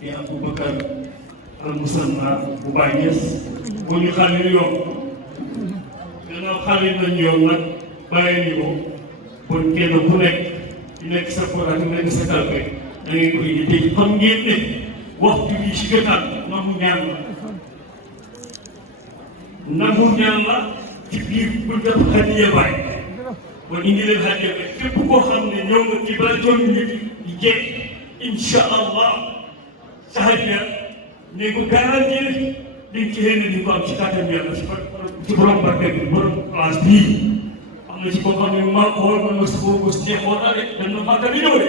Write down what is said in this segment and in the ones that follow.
di Aboubacar al Musanna bu Baye Niass bu ñu xalil yoon gannaaw xalil nañu yoon nag bàyyi ni ko bon kenn ku nekk di nekk sa koraat nekk sa kalpe da ngeen ko indi tey xam ngeen ne waxtu bi si gëtaan nangu ñaan la nangu ñaan la ci biir bu def hadiya Baye bon indi leen hadiya Baye képp koo xam ne ñëw nga ci bala joon nit di jeex incha allah sa hadiya ne ko garanti di ci xëy na di ko am ci kàttan yàlla ci borom barke bi borom place bii am na ci koo xam ne maa ko xool ma si boobu si jeexoon na rek dañ na màggal di ñëw de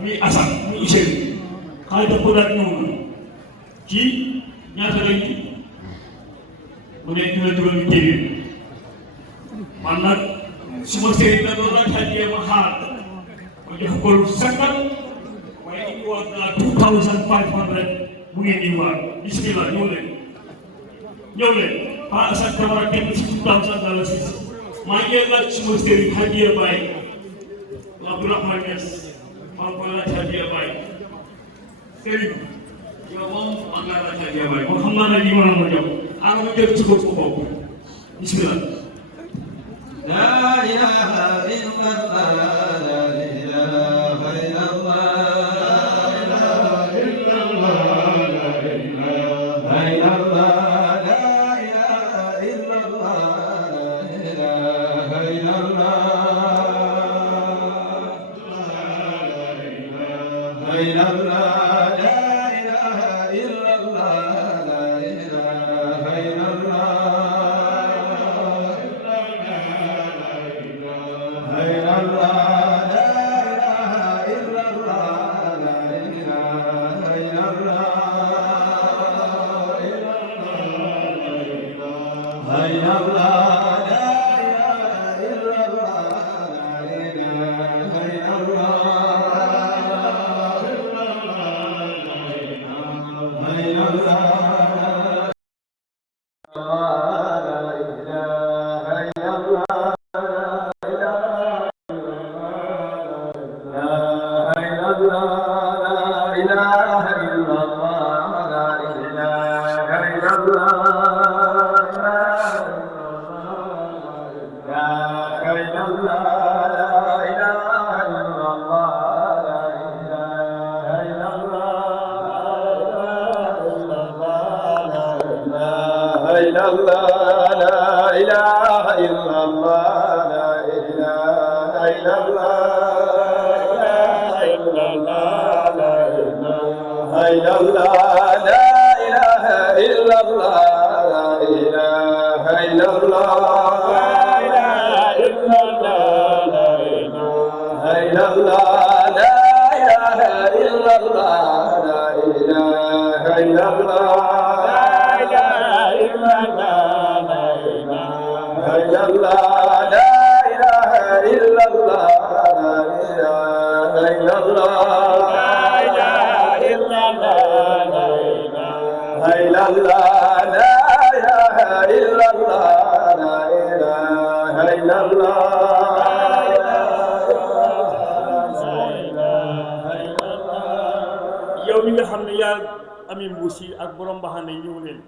muy Assane muy Ousseynou xaalis daf ko daal ñëw na ci ñaata lañ ci mu nekk dina juróomi téeméer man nag su ma sëriñ la doon laaj hadiya ma xaar ma jox ko lu sakkan waaye indiwaat naa 2500 bu ngeen indiwaat bismillah ñëw leen Pa Assane Camara kenn ci 2000 $. maa ngi laaj suma sëriñ hadiya Baye Abdourahmane Niass maa ngi koy laaj hadiya Baye sëriñ yow moom maa ngi laaj hadiya Baye kon xam naa ne lii mën na jox ana ma jël ci bopp boobu bismillah la ilaha illallah la ilaha illallah yow mi nga xam ne yaa ami mbuus yi ak borom baxane ñëw leen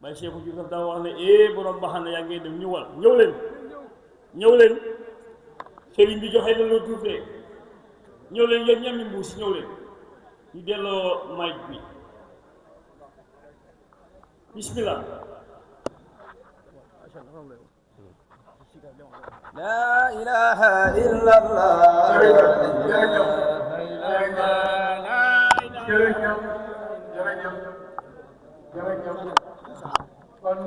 bay Cheikh Diouf daf daa wax ne borom baxane yaa ngi dem ñëw leen sëriñ bi joxe na loo tuufee ñëw leen yéen ñami mbuus ñëw leen ñu delloo mic bi bismillah la ilaha illallah jërëjëf kon